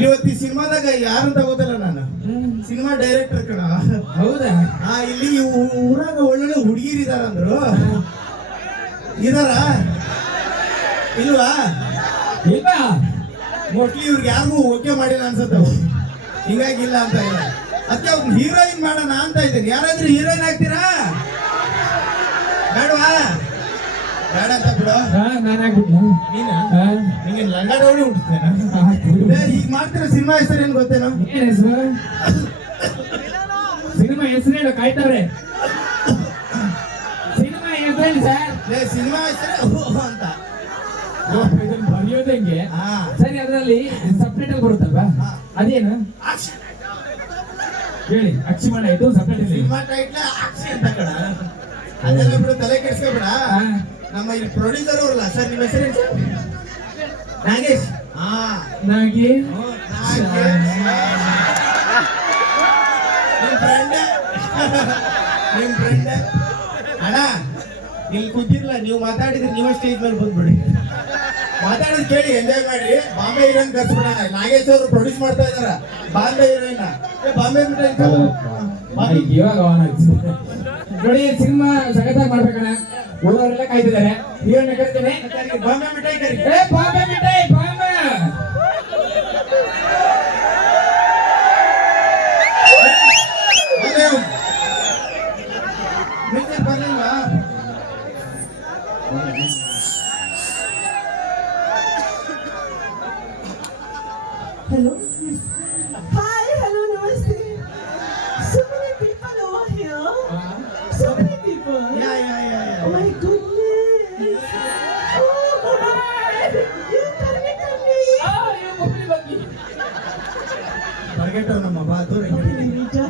ಇವತ್ತು ಈ ಸಿನಿಮಾದಾಗ ಯಾರು ತಗೋದಲ್ಲ, ನಾನು ಸಿನಿಮಾ ಡೈರೆಕ್ಟರ್ ಕಣ. ಹೌದಾ? ಇಲ್ಲಿ ಊರಾಗ ಒಳ್ಳೊಳ್ಳೆ ಹುಡುಗಿರ್ ಇದಾರ ಅಂದ್ರು. ಇದಾರ ಇಲ್ವಾ? ಇಲ್ಲ, ಮೋಸ್ಟ್ಲಿ ಇವ್ರಿಗೆ ಯಾರಿಗೂ ಓಕೆ ಮಾಡಿಲ್ಲ ಅನ್ಸತ್ತ, ಹಿಂಗಾಗಿ ಇಲ್ಲ ಅಂತ ಇಲ್ಲ. ಅದಕ್ಕೆ ಅವ್ರು ಹೀರೋಯಿನ್ ಮಾಡೋಣ ಅಂತ ಇದ್ದೀನಿ. ಯಾರಾದ್ರೂ ಹೀರೋಯಿನ್ ಆಗ್ತೀರಾ? ಬೇಡವಾ? ಬೇಡ ಅಂತ ಬಿಡು. ನಿಂಗೆ ಲಂಗಾಡೋಡಿ ಹುಟ್ಟುತ್ತೇನೆ. ಈಗ ಮಾಡ್ತಿರೋ ಸಿನಿಮಾ ಹೆಸರು ಏನ್ ಗೊತ್ತೇನೋ? ಸಿನಿಮಾ ಹೆಸರೇನು ಕಾಯ್ತಾವ್ರೆ? ಸಿನಿಮಾ ಹೆಸರೇನು ಸರ್? ಸಿನಿಮಾ ಹೆಸರು ಅಂತ ಬರೆಯೋದು ಹೆಂಗೆ? ಸರಿ, ಅದರಲ್ಲಿ ಸಪ್ರೇಟ್ ಆಗಿ ಬರುತ್ತಲ್ವಾ, ಅದೇನು ಹೇಳಿ? ಅಕ್ಷಿಮಾಣ ಆಯ್ತು, ಸಪ್ರೇಟ್ ಸಿನಿಮಾ ಟೈಟ್ಲ್ ಅಕ್ಷಿ ಅಂತ ಕಣ. ಅದೆಲ್ಲ ಬಿಡು, ತಲೆ ಕೆಡಿಸ್ಕೊಬೇಡ. ನಮ್ಮ ಇಲ್ಲಿ ಪ್ರೊಡ್ಯೂಸರ್ ಅವ್ರಲ್ಲ ಸರ್, ನಿಮ್ಮ ಹೆಸರು ಸರ್? ನಾಗೇಶ್. ನಿಮ್ ಫ್ರೆಂಡ್ ಅಣ್ಣ, ಇಲ್ಲಿ ಕೂತಿರ್ಲ, ನೀವು ಮಾತಾಡಿದ್ರೆ ನೀವೇ ಸ್ಟೇಜ್ ಮೇಲೆ ಬಂದ್ಬಿಡಿ. ಮಾತಾಡೋದು ಕೇಳಿ ಎಂಜಾಯ್ ಮಾಡಿ. ಬಾಂಬೆ ಹೀರೋಯಿನ್ ಕರ್ಸ್ಬಿಡೋಣ. ನಾಗೇಶ್ ಅವರು ಪ್ರೊಡ್ಯೂಸ್ ಮಾಡ್ತಾ ಇದಾರ ಬಾಂಬೆ ಹೀರೋಯಿನ್. ಬಾಂಬೆ ಇವಾಗ ನೋಡಿ ಸಿನಿಮಾ ಸಖತ್ತಾಗಿ ಮಾಡ್ಬೇಕಣ್ಣ. ಊರವರೆಲ್ಲ ಕಾಯ್ತಿದ್ದಾರೆ. ಹೀರೋನ ಕರಿತೇನೆ. ಬಾಂಬೆ ಮಿಠಾಯಿ ಕರಿ. ಬಾಂಬೆ ಮಿಠಾಯಿ Bombay. ಬರ್ಲಿಲ್ವಾ? Hello. Hi, hello, namaste. So many people over here. So many people. Yeah. Oh my goodness. Oh God. You come. ಬರ್ಗೆಟ್ಟವ್ ನಮ್ಮ ಬಾತು Okay, Rita.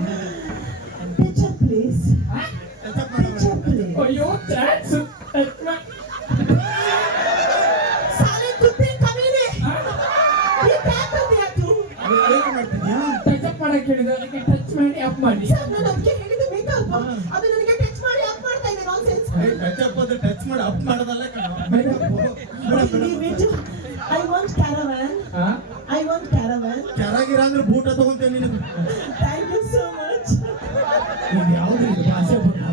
Picture please. Picture please. ಅಯ್ಯೋ ಚಾನ್ಸ್. साले कुत्ते कमीने. ये क्या कर दिया तू? ಏನು ಮಾಡ್ತಿದ್ಯಾ? ಟಚ್ ಮಾಡಕ್ಕೆ ಹೇಳಿದ್ರೆ ಅದಕ್ಕೆ ಟಚ್ ಮಾಡಿ ಅಪ್ ಮಾಡಿ. ಸರ್ ನಾನು ಅದಕ್ಕೆ ಹೇಳಿದ್ದು ಮೇಕಪ್. ಅದು ನನಗೆ ಟಚ್ ಮಾಡಿ ಅಪ್ ಮಾಡ್ತಾ ಇದೆ ನಾನ್ಸೆನ್ಸ್. ಟಚ್ ಮಾಡಿ ಅಪ್ ಮಾಡೋದಲ್ಲ ಕಣೋ. I want caravan. I want caravan. ಕೆಳಗಿರ ಅಂದ್ರೆ ಬೂಟ ತಗೊಂತೇನೆ ನಿನಗೆ. Thank you so much. ನೀನು ಯಾವ್ದು ಇದು ಭಾಷೆ ಬಂದು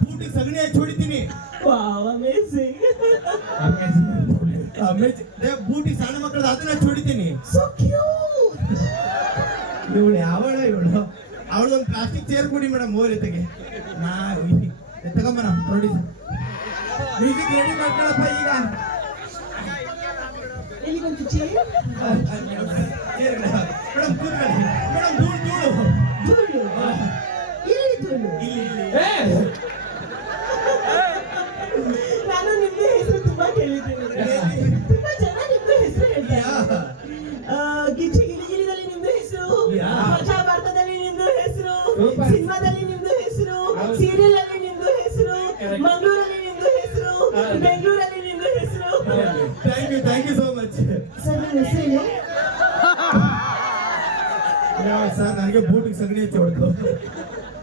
ಬೂಟಿಗೆ ಸಗಣಿ ಹಚ್ಚಿ ಹೊಡಿತೀನಿ. Wow, amazing. ಬೂಟಿ ಸಣ್ಣ ಮಕ್ಕಳದ ಅದನ್ನ ಹಚ್ಚಿ ಹೊಡಿತೀನಿ. So cute. ಇವಳು ಅವಳದೊಂದು ಪ್ಲಾಸ್ಟಿಕ್ ಚೇರ್ ಕೊಡಿ ಮೇಡಮ್ ಓರಿತೆಗೆ. ತಗೊಂಬನ ಪ್ರೊಡ್ಯೂಸರ್ ಮ್ಯೂಸಿಕ್ ರೆಡಿ ಮಾಡ್ಕೊಳಪ್ಪ ಈಗ. ಎಲ್ಲಿಗೊಂದು ಚೇರ್? ಮೇಡಮ್ ಕೂತ್ಕೊಳ್ಳಿ. ಮೇಡಮ್ ಧೂಳು ಧೂಳು. ಎಲ್ಲಿ ಧೂಳು? ನಾನು ನಿಮ್ದು ಹೆಸರು ತುಂಬಾ ಕೇಳಿದ್ದೀನಿ. ತುಂಬಾ ಜನ ನಿಮ್ದು ಹೆಸರು ಹೇಳ್ತಾರೆ. ಗಿಚ್ಚಿ ಗಿಲಿಗಿಲಿದಲ್ಲಿ ನಿಮ್ದು ಹೆಸರು, ಮಜಾ ಭಾರತದಲ್ಲಿ ನಿಮ್ದು ಹೆಸರು, ಸಿನಿಮಾದಲ್ಲಿ ನಿಮ್ದು ಹೆಸರು, ಸೀರಿಯಲ್ ಅಲ್ಲಿ ನಿಮ್ದು ಹೆಸರು, ಮಂಗಳೂರಲ್ಲಿ ನಿಮ್ದು ಹೆಸರು, ಬೆಂಗಳೂರಲ್ಲಿ ನಿಮ್ದು ಹೆಸರು. Thank you so much. Sir ನನ್ನ ಹೆಸರೇನು? ಸರ್ ನನಗೆ ಬೂಟಿಗೆ ಸಗಣಿ ಹಚ್ಚಿ ಹೊಡೆದು.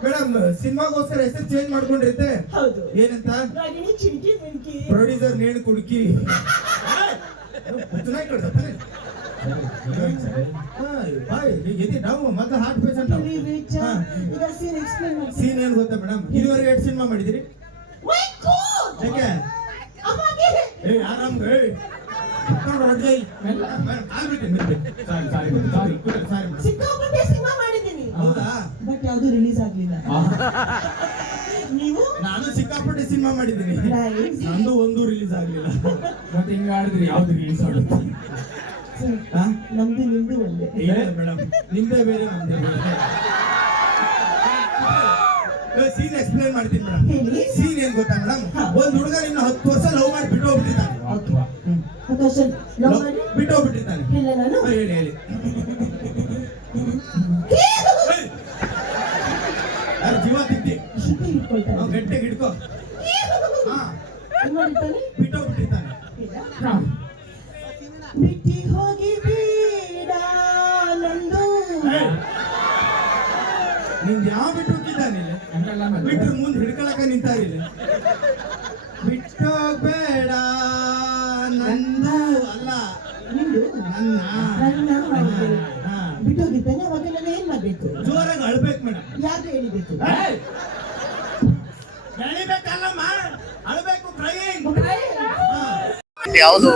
ಮೇಡಮ್ ಸಿನಿಮಾಗೋಸ್ಕರ ಹೆಸರು ಚೇಂಜ್ ಮಾಡ್ಕೊಂಡಿರುತ್ತೆ. ಹೌದು. ಏನಂತ? ರಾಗಿಣಿ ಚಿಂಕಿ ಮಿಂಕಿ. ಪ್ರೊಡ್ಯೂಸರ್ ನೇಣು ಕುಡುಕಿ. ಮತ್ತೆ ಹಾರ್ಟ್ ಪೇಷಂಟ್. ಈಗ ಸೀನ್ ಎಕ್ಸ್ಪ್ಲೇನ್ ಮಾಡಿ. ಸೀನ್ ಏನ್ ಗೊತ್ತಾ ಮೇಡಮ್? ಇದುವರೆಗೆ 2 ಸಿನಿಮಾ ಮಾಡಿದಿರಿ. ಯಾಕೆ? ಆರಾಮ್ ಸಿಕ್ಕಾಪಟ್ಟೆ ಸಿನಿಮಾ ಮಾಡಿದ್ದೀನಿ. ಹೌದಾ? ಬಟ್ ಯಾವುದು ರಿಲೀಸ್ ಆಗ್ಲಿಲ್ಲ. ನೀವು? ನಾನು ಸಿಕ್ಕಾಪಟ್ಟೆ ಸಿನಿಮಾ ಮಾಡಿದ್ದೀನಿ. ನಂದು ಒಂದು ರಿಲೀಸ್ ಆಗ್ಲಿಲ್ಲ. ಮತ್ತೆ ಹಿಂಗ ಆಡಿದ್ರಿ ಯಾವ್ದು ರಿಲೀಸ್ ಆಗುತ್ತೆ? ನಮ್ದು ನಿಮ್ದು ಒಂದೇ. ಇಲ್ಲ ಮೇಡಮ್, ನಿಮ್ದೇ ಬೇರೆ ನಮ್ದೇ ಬೇರೆ. ಸೀನ್ ಎಕ್ಸ್ಪ್ಲೇನ್ ಮಾಡ್ತೀನಿ ಮೇಡಮ್. ಸೀನ್ ಏನ್ ಗೊತ್ತಾ ಮೇಡಮ್? ಒಂದ್ ಹುಡುಗ ಇನ್ನು 10 ವರ್ಷ ಲವ್ ಮಾಡಿ ಬಿಟ್ಟು ಹೋಗ್ಬಿಟ್ಟಿದ್ದಾನೆ. ಬಿಟ್ಟು ಹೋಗ್ಬಿಟ್ಟಿದ್ದಾನೆ. ಹೇಳಿ ಯಾರು ಜೀವ ತಿಂತಿ ಗಟ್ಟಿಗೆ ಹಿಡ್ಕೋ. ಬಿಟ್ಟು ಹೋಗ್ಬಿಟ್ಟಿದ್ದಾನೆ. ಬಿಟ್ಟಿ ಹೋಗಿ ಬೇಡ ನಂದು. ನಿಂದ ಯಾವ ಬಿಟ್ಟು ಹೋಗಿದ್ದಾನೆ? ಬಿಟ್ರು ಮುಂದೆ ಹಿಡ್ಕೊಳಕ ನಿಂತ ಇಲ್ಲ. ಬಿಟ್ಟು ಬೇಡ ನಂದು ಅಲ್ಲ ನಿಂದು ನನ್ನ. ಬಿಟ್ಟು ಹೋಗಿದ್ದಾನೆ. ಅವಾಗ ನಾನು ಏನ್ ಮಾಡ್ಬೇಕು? ಜೋರಾಗಿ ಅಳ್ಬೇಕು ಮೇಡಮ್. ಯಾರು ಹೇಳಿಬೇಕು? ಎಳಿಬೇಕಲ್ಲಮ್ಮ, ಅಳ್ಬೇಕು. ಕ್ರೈಯಿಂಗ್. ಯಾವುದು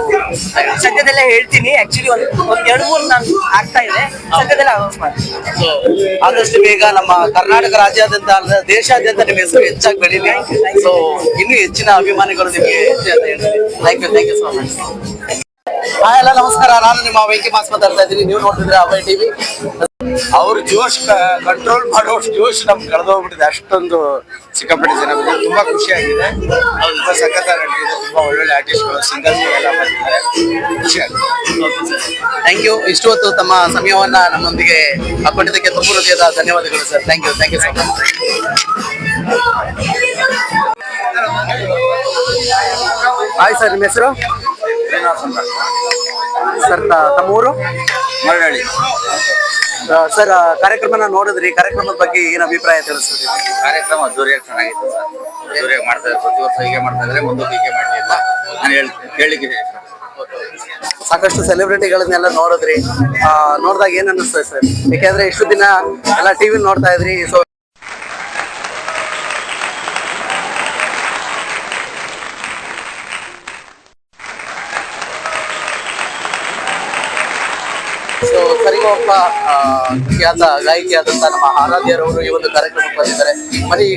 ಸದ್ಯದಲ್ಲೇ ಹೇಳ್ತೀನಿ. ಆಕ್ಚುಲಿ ಒಂದ್ 2-3 ನಾನು ಆಗ್ತಾ ಇದೆ. ಸದ್ಯದಲ್ಲೇ ಅನೌನ್ಸ್ ಮಾಡ್ತೀನಿ. ಸೊ ಆದಷ್ಟು ಬೇಗ ನಮ್ಮ ಕರ್ನಾಟಕ ರಾಜ್ಯಾದ್ಯಂತ ಅಲ್ಲ ದೇಶಾದ್ಯಂತ ನಿಮ್ಮ ಹೆಸರು ಹೆಚ್ಚಾಗಿ ಬೆಳೀಲಿ. ಸೊ ಇನ್ನೂ ಹೆಚ್ಚಿನ ಅಭಿಮಾನಿಗಳು ನಿಮಗೆ ಅಂತ ಹೇಳ್ತೀನಿ. Thank you so much. Hi ಎಲ್ಲ ನಮಸ್ಕಾರ. ನಾನು ನಿಮ್ಮ ವೆಂಕಿ ಮಾಸ್ ಮಾತಾಡ್ತಾ ಇದ್ದೀನಿ. ನೀವು ನೋಡ್ತಿದ್ರೆ ಅಭಯ್ ಟಿವಿ. ಅವ್ರ ಜೋಶ್ ಕಂಟ್ರೋಲ್ ಮಾಡೋ ಜೋಶ್ ನಮ್ಗೆ ಕಳೆದೋಗ್ಬಿಟ್ಟಿದೆ. ಅಷ್ಟೊಂದು ಸಿಕ್ಕಾಪಟ್ಟೆ ಜನ ಬಂದಿದೆ. ತುಂಬಾ ಖುಷಿ ಆಗಿದೆ. ಅವ್ರು ತುಂಬಾ ಸಖತ್ತಾಗಿ ನಡೀತಿದೆ. ತುಂಬಾ ಒಳ್ಳೊಳ್ಳೆ ಆರ್ಟಿಸ್ಟ್ಗಳು, ಸಿಂಗರ್ಸ್ ಎಲ್ಲ ಬಂದಿದ್ದಾರೆ. ಖುಷಿ ಆಗಿದೆ. Thank you. ಇಷ್ಟು ಹೊತ್ತು ತಮ್ಮ ಸಮಯವನ್ನ ನಮ್ಮೊಂದಿಗೆ ಹಾಕೊಂಡಿದ್ದಕ್ಕೆ ತುಂಬ ಹೃದಯದ ಧನ್ಯವಾದಗಳು sir. Thank you so much. Hi sir, ನಿಮ್ಮ ಹೆಸರು? ಸರ್ ತಮ್ಮ ಊರು? ಮರಳಿ. ಸರ್ ಕಾರ್ಯಕ್ರಮನ ನೋಡಿದ್ರಿ, ಕಾರ್ಯಕ್ರಮದ ಬಗ್ಗೆ ಏನು ಅಭಿಪ್ರಾಯ ತಿಳಿಸ್ತೀರಿ? ಕಾರ್ಯಕ್ರಮ ಅದ್ದೂರಿಯಾಗಿ ಚೆನ್ನಾಗಿತ್ತು ಸರ್. ಅದ್ದೂರಿಯಾಗಿ ಮಾಡ್ತಾ ಇದ್ದಾರೆ. ಪ್ರತಿ ವರ್ಷ ಹೀಗೆ ಮಾಡ್ತಾ ಇದ್ದಾರೆ, ಮುಂದೆ ಹೀಗೆ ಮಾಡಲಿ ಅಂತ ನಾನು ಹೇಳಲಿಕ್ಕೆ ಸಾಕಷ್ಟು ಸೆಲೆಬ್ರಿಟಿಗಳನ್ನೆಲ್ಲ ನೋಡಿದ್ರಿ. ನೋಡಿದಾಗ ಏನ್ ಅನ್ನಿಸ್ತದೆ ಸರ್? ಯಾಕೆಂದ್ರೆ ಇಷ್ಟು ದಿನ ಎಲ್ಲ ಟಿವಿ ನೋಡ್ತಾ ಇದ್ರಿ. ಸೊ ಸೊ ಸರಿಗೊಬ್ಬ ಖ್ಯಾತ ಗಾಯಕಿಯಾದಂತ ನಮ್ಮ ಆರಾಧ್ಯರವರು ಈ ಒಂದು ಕಾರ್ಯಕ್ರಮಕ್ಕೆ ಬಂದಿದ್ದಾರೆ. ಬರೀ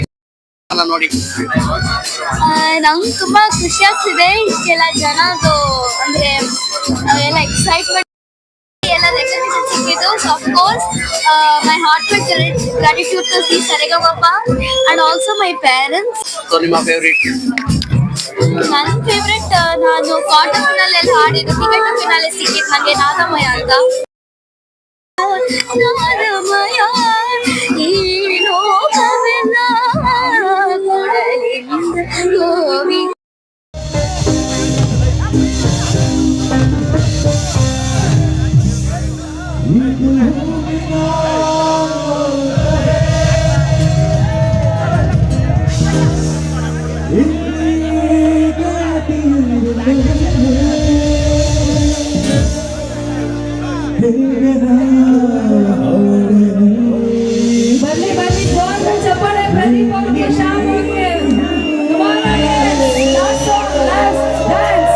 ನೋಡಿ ನಂಗೆ ತುಂಬಾ ಖುಷಿ ಆಗ್ತಿದೆ. ಇಷ್ಟೆಲ್ಲ ಜನದು ಅಂದ್ರೆ ಎಲ್ಲ ಎಕ್ಸೈಟ್ಮೆಂಟ್ ಎಲ್ಲ ರೆಕಗ್ನಿಷನ್ ಸಿಕ್ಕಿದ್ದು. So of course my heartfelt gratitude to Zee Sarigamapa and also my parents. So ನಿಮ್ಮ ಫೇವ್ರೇಟ್? ನನ್ನ ಫೇವ್ರೆಟ್ ನಾನು ಕ್ವಾರ್ಟರ್ ಫಿನಾಲ್ ಎಲ್ಲ ಹಾಡಿದ್ದು. ಟಿಕೆಟ್ ಫಿನಾಲೆ ಸಿಕ್ಕಿತ್ತು ನನಗೆ ನಾದಮಯ ಅಂತ. ನಾದಮಯ ಈ ಲೋಕವೆಲ್ಲ ಕೊಡಲಿಂದ ಗೋವಿ ಬನ್ನಿ ಬನ್ನಿ ಜೋರಾದ ಚಪ್ಪಾಳೆ ಪ್ರದೀಪ್ ಅವ್ರಿಗೆ, ಶ್ಯಾಮ್ ಅವ್ರಿಗೆ. Come on, audience. Last song, last dance.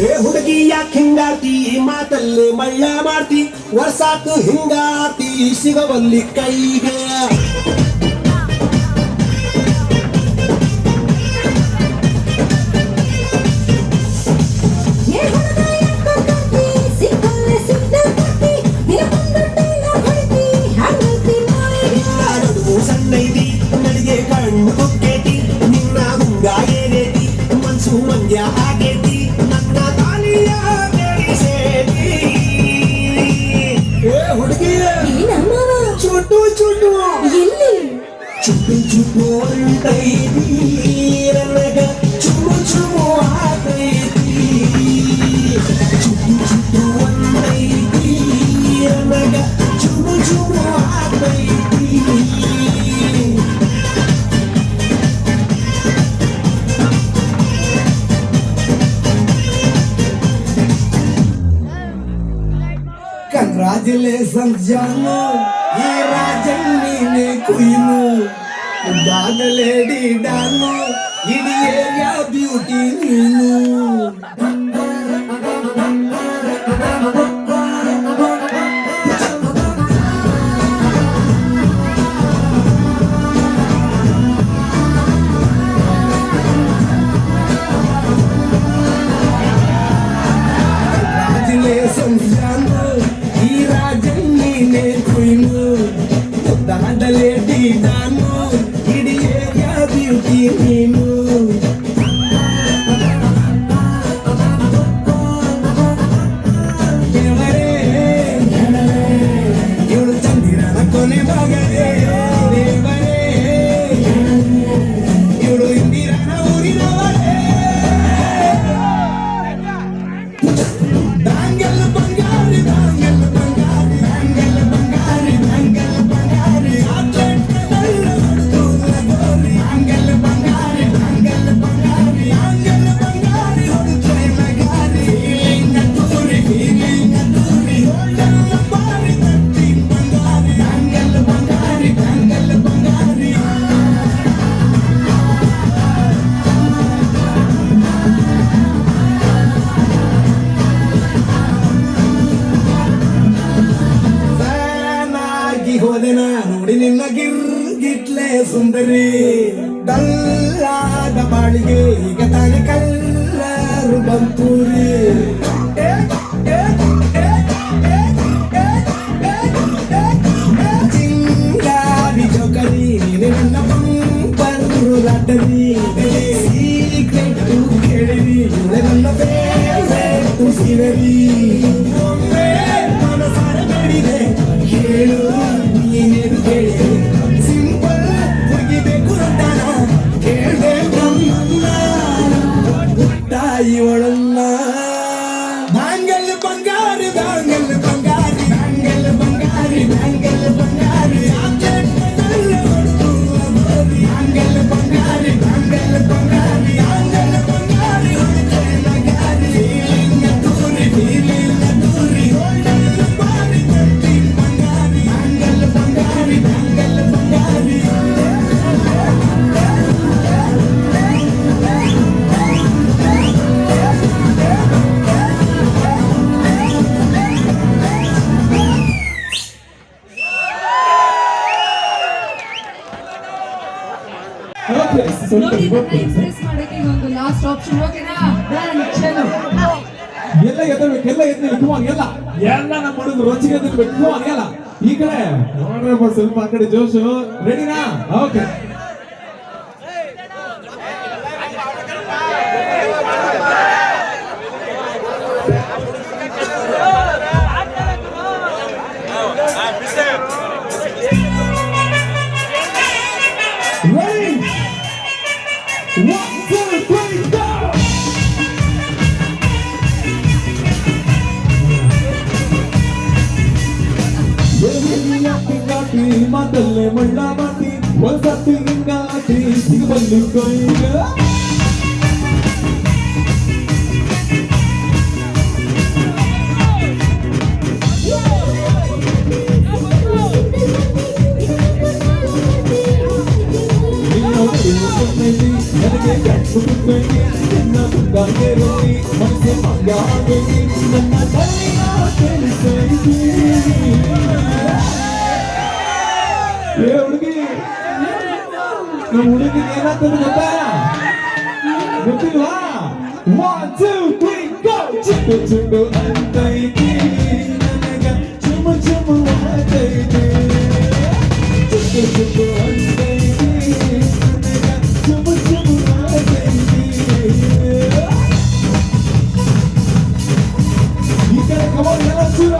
ಏ ಹುಡುಗಿ ಯಾಕೆ ಹಿಂಗಾತಿ ಮಾತಲ್ಲಿ ಮಳ್ಳ ಮಾಡ್ತಿ ವರ್ಷಾತು ಹಿಂಗಾತಿ ಸಿಗಬಲ್ಲಿ ಕೈಗೆ ಸಣ್ಣೈತಿ ನನಗೆ ಕಣ್ಣು ಕುಕ್ಕೇತಿ ನಿನ್ನ ಮುಂಗ ಏನೇತಿ ಮನ್ಸು ಮಂದ್ಯ ಆಗೇತಿ ನನ್ನ ತಾಲಿಯ ಬೆಳೆಸೇತಿ ಏ ಹುಡುಗಿ ಚುಟ್ಟು ಚುಟ್ಟು ಎಲ್ಲಿ ಚುಟ್ಟು ಚುಟ್ಟು ಅಂತೈತಿ ನನಗ ಚುಮು ಚುಮು ಆಗೈತಿ ಚುಟ್ಟು ಚುಟ್ಟು ಅಂತೈತಿ ನನಗ ಚುಮು ಚುಮು ಆಗೈತಿ Congratulations, Jano. Ye Rajanine Queen. Dana Lady Dano. In area beauty. Congratulations, Jano. Lady ನಾನು ಇಡೀ ಏರಿಯಾ ಬ್ಯೂಟಿ ನೀನು ಇವಳು ಚಂದಿರನ ಕೊನೆ ಮಗನೇ ದೇವರೇ ಇವಳು ಇಂದಿರನ ಊರಿನವರೇ ಬ್ಯಾಂಗಲ್ ಬಂಗಾರಿ ಬ್ಯಾಂಗಲ್ ಬಂಗಾರಿ ಬ್ಯಾಂಗಲ್ ಬಂಗಾರಿ ಬ್ಯಾಂಗಲ್ ಬಂಗಾರಿ ಹೋದೆನ ನೋಡಿ ನಿನ್ನ ಗಿರ್ಗಿಟ್ಲೆ ಸುಂದರಿ ದಲ್ಲಾದ ಬಾಳಿಗೆ ಈಗ ತಾನೆ ಕಲ್ಲರು ಬಂತೂರಿ ಚಿಂಗಾರಿ ಜೋಕರಿ ನನ್ನ ಬಂಪರು ಲಾಟರಿ ಸೀಕ್ರೆಟ್ ಕೇಳಿರಿ ನನ್ನ ಫೇವರೇಟ್ ಸಿರರಿ ಮನಸಾರ ಬೇಡಿದೆ ಹೇಳು ನೀನೇನು ಕೇಳಿ ಸಿಂಪಲ್ ಹೋಗಿಬೇಕು ರೊಟ್ಟಾನ ಕೇಳ್ದೆ ಬ್ರಹ್ಮನ್ನ ಇವಳನ್ನ ಬ್ಯಾಂಗಲ್ ಬಂಗಾರಿ ಬ್ಯಾಂಗಲ್ ಬಂಗಾರಿ ಬ್ಯಾಂಗಲ್ ಬಂಗಾರಿ ಬ್ಯಾಂಗಲ್ ಬಂಗಾರಿ ಬ್ಯಾಂಗಲ್ ಬಂಗಾರಿ ಬ್ಯಾಂಗಲ್ ಬಂಗಾರಿ ಬ್ಯಾಂಗಲ್ ಬಂಗಾರಿ ಫೀಲಿಂಗ್ ದೂರಿ ಫೀಲಿಂಗ್ ದೂರಿ ಬಂಗಾರಿ ಬ್ಯಾಂಗಲ್ ಬಂಗಾರಿ ಬ್ಯಾಂಗಲ್ ಬಂಗಾರಿ ನೋಡಿ ಇಂಪ್ರೆಸ್ ಮಾಡಕ್ಕೆ ಒಂದು ಲಾಸ್ಟ್ ಆಪ್ಷನ್ ಓಕೆನಾ ಡನ್ ಚಲೋ ಎಲ್ಲ ಎದ್ದಬೇಕು ಎಲ್ಲ ನಮ್ಮ ಹುಡುಗರು ರುಚಿಗೆ ಎದ್ದಬೇಕು ಎಲ್ಲ ಈ ಕಡೆ ನೋಡ್ರಪ್ಪ ಸ್ವಲ್ಪ ಆ ಕಡೆ ಜೋಶು ರೆಡಿನಾ ಓಕೆ ಮಾತಲ್ಲೇ ಮಳ್ಳ ಮಾತಿ ಒಂದ್ಸತಿ ಹಿಂಗಾಟಿ ಸಿಗಬಲ್ಲು ಕೊಯ್ಗ ನನಗೆ ಕಟ್ಟು ಮನಸ್ಸೆ ಮಂಗ ಆಗಲಿ ನನ್ನ ತಲೆಯ ಕೆಲಸೈತಿ ಏ ಹುಡುಗಿ ನಮ್ಮ ಹುಡುಗಿಗೆ ಏನಾಗ್ತದೆ ಗೊತ್ತಾ ಗೊತ್ತಿಲ್ವಾ 1 2 3 go ಚಿಕ್ಕು ಚಿಕ್ಕು ಅಂತೈತಿ ನನಗ ಚುಮು ಚುಮು ಅಂತೈತಿ ಚಿಕ್ಕು ಚಿಕ್ಕು ಅಂತೈತಿ ನನಗ ಚುಮು ಚುಮು ಅಂತೈತಿ ಈ ಕಡೆ ಕಮಾನ್ ಎಲ್ಲ ಚೂರ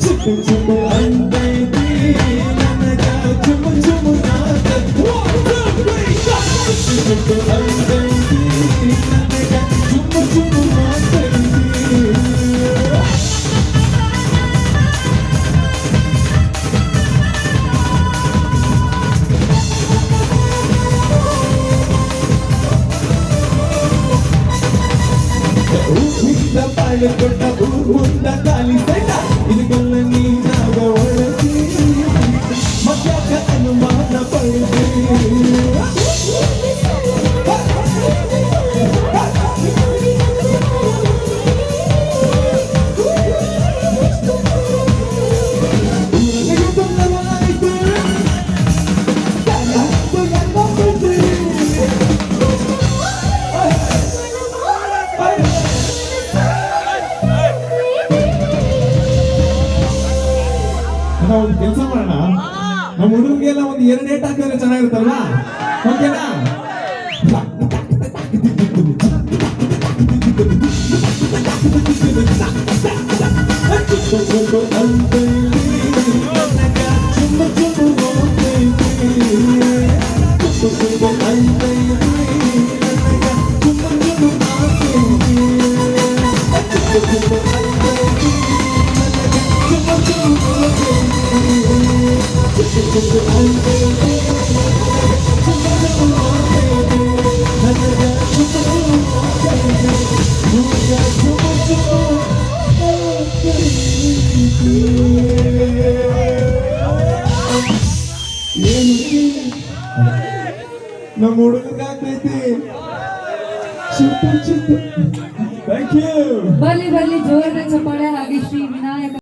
ಚಿಕ್ಕು ಚಿಕ್ಕು ಅಂತೈತಿ ನನಗ ಚುಮು ಚುಮು ಚಿಕ್ಕು ಅಂತೈತಿ ನನಗ ಚುಮು ಚುಮು ಅಂತೈತಿ ಊರಿಂದ ಪಾಳೆ ಕೊಟ್ಟ ಊರಿಂದ ಕಾಲಿ ಸೈಡ ಇದಕ್ಕೆಲ್ಲ ನೀನಾಗ ಒಳಸಿ ಮತ್ಯಾಕ ಅನುಮಾನ ಪಡೆದಿ ಒಂದು ಕೆಲಸ ಮಾಡೋಣ ನಮ್ಮ ಹುಡುಗರಿಗೆಲ್ಲ ಒಂದು 2 ಡೇಟ್ ಹಾಕಿದ್ರೆ ಚೆನ್ನಾಗಿರುತ್ತಲ್ವಾ ಓಕೆನಾ ನಮ್ಮ ಹುಡುಗರಿಗೆ ಆಗ್ತೈತಿ ಸೂಪರ್ ಸೂಪರ್ ಥ್ಯಾಂಕ್ ಯು ಬರ್ಲಿ ಬರ್ಲಿ ಜೋರದ ಚಪ್ಪಾಳೆ ಹಾಗೆ ಶ್ರೀ ವಿನಾಯಕ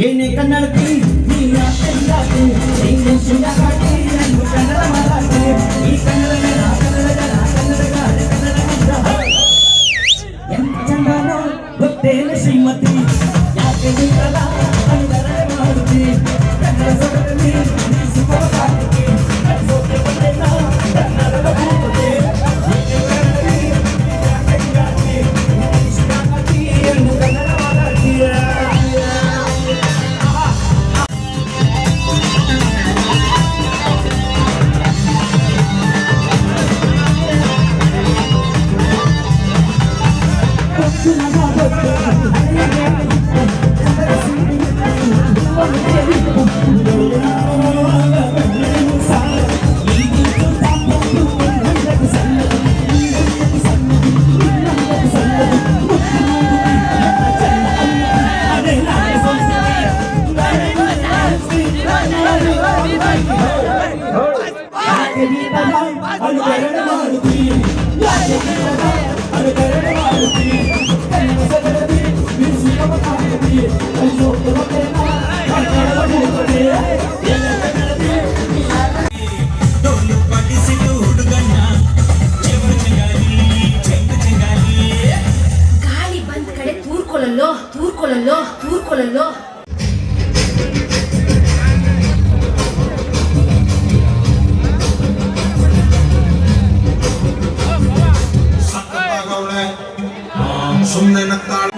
ಏನೇ ಕನ್ನಡತಿ ನೀನ ಕನ್ನಡತಿ ಇಂಗ್ಲಿಷ್ ಮರಾಠಿ ನಂದು ಕನ್ನಡ ಮರಾಠಿ ಈ ಕನ್ನಡ ಮೇಲ ಎಂತ ಚಂದನೋ ಗೊತ್ತೇನೆ ಶ್ರೀಮತಿ ಯಾಕೆ ನಿಂತಲ್ಲ ಅಂದರೆ ಮಾಡುತ್ತಿ ಕನ್ನಡ ಸೊಗಡಲ್ಲಿ ನೀ ಸುಖವ ಕಾಣುತ್ತಿ ಕಲಿಸೋಕೆ ಬಂದೆಲ್ಲ ಕನ್ನಡದ ಭೂಪತಿ ಎಂದು ಕನ್ನಡ ಮಾತಾಡ್ತೀಯ ಗಾಳಿ ಬಂದ ಕಡೆ ತೂರ್ಕೊಳ್ಳಲ್ಲೋ ಸುಮ್ಮನೆ ನಗ್ತಾಳ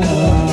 Hare